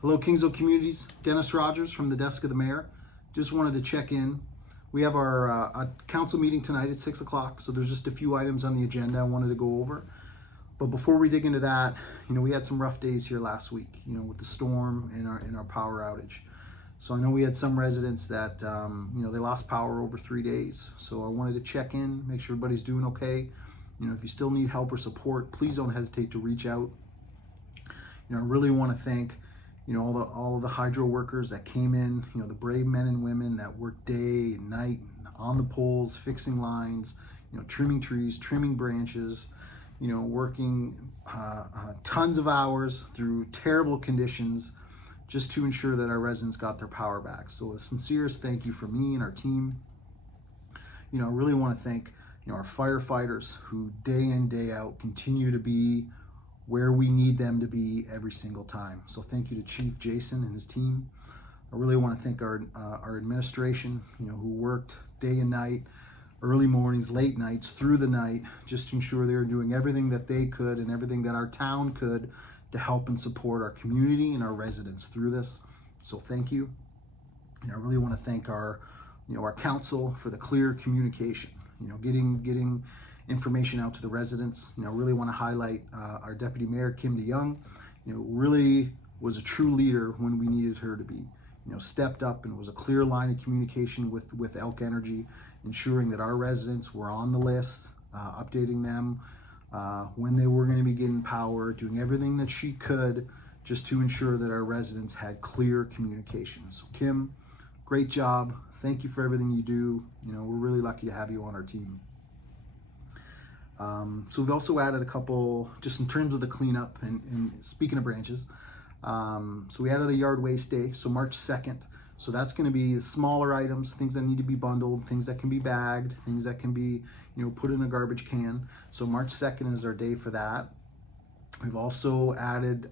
Hello, Kingsville Communities. Dennis Rogers from the desk of the mayor. Just wanted to check in. We have our council meeting tonight at 6 o'clock, so there's just a few items on the agenda I wanted to go over. But before we dig into that, we had some rough days here last week, with the storm and our power outage. So I know we had some residents that, they lost power over 3 days. So I wanted to check in, make sure everybody's doing okay. If you still need help or support, please don't hesitate to reach out. I really want to thank all of the hydro workers that came in, the brave men and women that worked day and night on the poles, fixing lines, trimming trees, trimming branches, working tons of hours through terrible conditions just to ensure that our residents got their power back. So the sincerest thank you for me and our team. I really want to thank our firefighters who day in, day out continue to be where we need them to be every single time. So thank you to Chief Jason and his team. I really want to thank our administration, who worked day and night, early mornings, late nights, through the night, just to ensure they were doing everything that they could and everything that our town could to help and support our community and our residents through this. So thank you. And I really want to thank our council for the clear communication, getting information out to the residents. Really want to highlight our Deputy Mayor, Kim DeYoung, really was a true leader when we needed her to be. Stepped up and was a clear line of communication with Elk Energy, ensuring that our residents were on the list, updating them when they were going to be getting power, doing everything that she could just to ensure that our residents had clear communication. So Kim, great job. Thank you for everything you do. We're really lucky to have you on our team. So we've also added a couple, just in terms of the cleanup and speaking of branches, so we added a yard waste day, so March 2nd. So that's going to be the smaller items, things that need to be bundled, things that can be bagged, things that can be, put in a garbage can. So March 2nd is our day for that. We've also added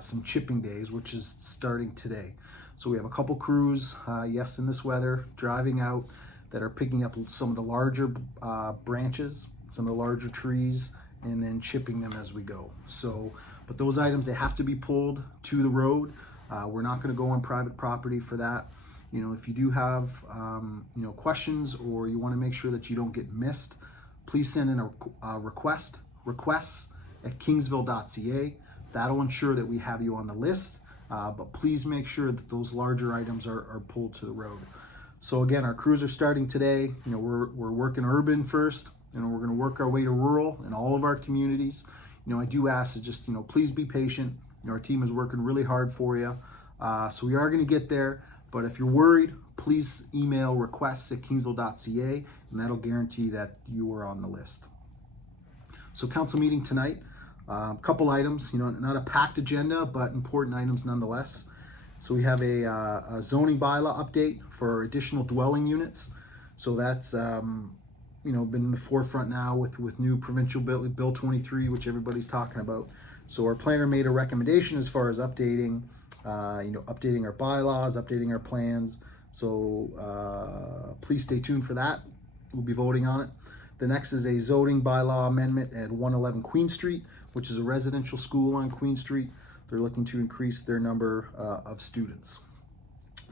some chipping days, which is starting today. So we have a couple crews, yes, in this weather, driving out that are picking up some of the larger branches, some of the larger trees, and then chipping them as we go. So, but those items, they have to be pulled to the road. We're not going to go on private property for that. If you do have, questions, or you want to make sure that you don't get missed, please send in a requests at kingsville.ca. That'll ensure that we have you on the list, but please make sure that those larger items are pulled to the road. So again, our crews are starting today. We're working urban first, we're going to work our way to rural in all of our communities. I do ask to just, please be patient. Our team is working really hard for you. So we are going to get there. But if you're worried, please email requests at kingsville.ca, and that'll guarantee that you are on the list. So council meeting tonight, a couple items, not a packed agenda, but important items nonetheless. So we have a zoning bylaw update for additional dwelling units. So that's, been in the forefront now with new provincial bill 23, which everybody's talking about. So our planner made a recommendation as far as updating, updating our bylaws, updating our plans. So please stay tuned for that. We'll be voting on it. The next is a zoning bylaw amendment at 111 Queen Street, which is a residential school on Queen Street. They're looking to increase their number of students.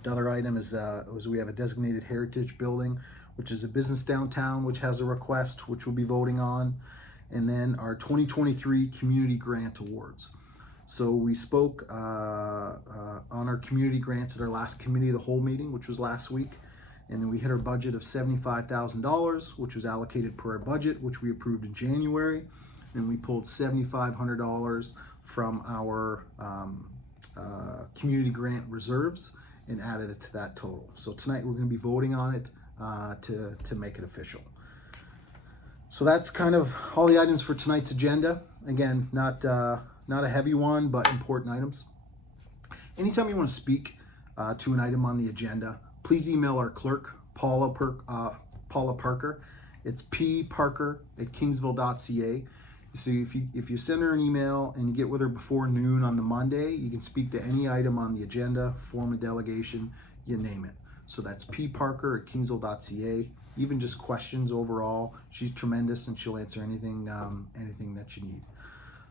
The other item is we have a designated heritage building, which is a business downtown, which has a request, which we'll be voting on. And then our 2023 Community Grant Awards. So we spoke on our community grants at our last committee of the whole meeting, which was last week. And then we hit our budget of $75,000, which was allocated per our budget, which we approved in January. And we pulled $7,500 from our community grant reserves and added it to that total. So tonight we're going to be voting on it to make it official. So that's kind of all the items for tonight's agenda. Again, not a heavy one, but important items. Anytime you want to speak to an item on the agenda, please email our clerk, Paula Parker. It's pparker@kingsville.ca. So if you send her an email and you get with her before noon on the Monday, you can speak to any item on the agenda, form a delegation, you name it. So that's pparker@kingsville.ca. Even just questions overall, she's tremendous and she'll answer anything that you need.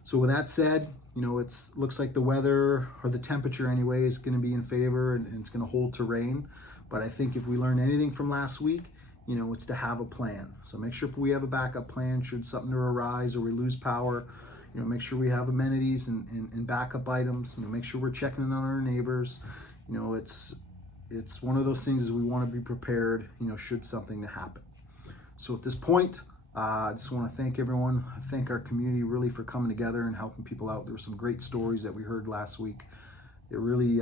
So with that said, looks like the weather, or the temperature anyway, is going to be in favor, and it's going to hold to rain. But I think if we learn anything from last week, it's to have a plan. So make sure we have a backup plan should something arise or we lose power. Make sure we have amenities and backup items. Make sure we're checking in on our neighbors. It's one of those things is we want to be prepared, should something to happen. So at this point, I just want to thank everyone. Thank our community really for coming together and helping people out. There were some great stories that we heard last week. It really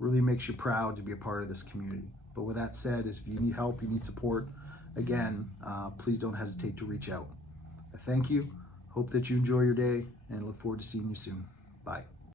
makes you proud to be a part of this community. But with that said, if you need help, you need support, again, please don't hesitate to reach out. I thank you. Hope that you enjoy your day and look forward to seeing you soon. Bye.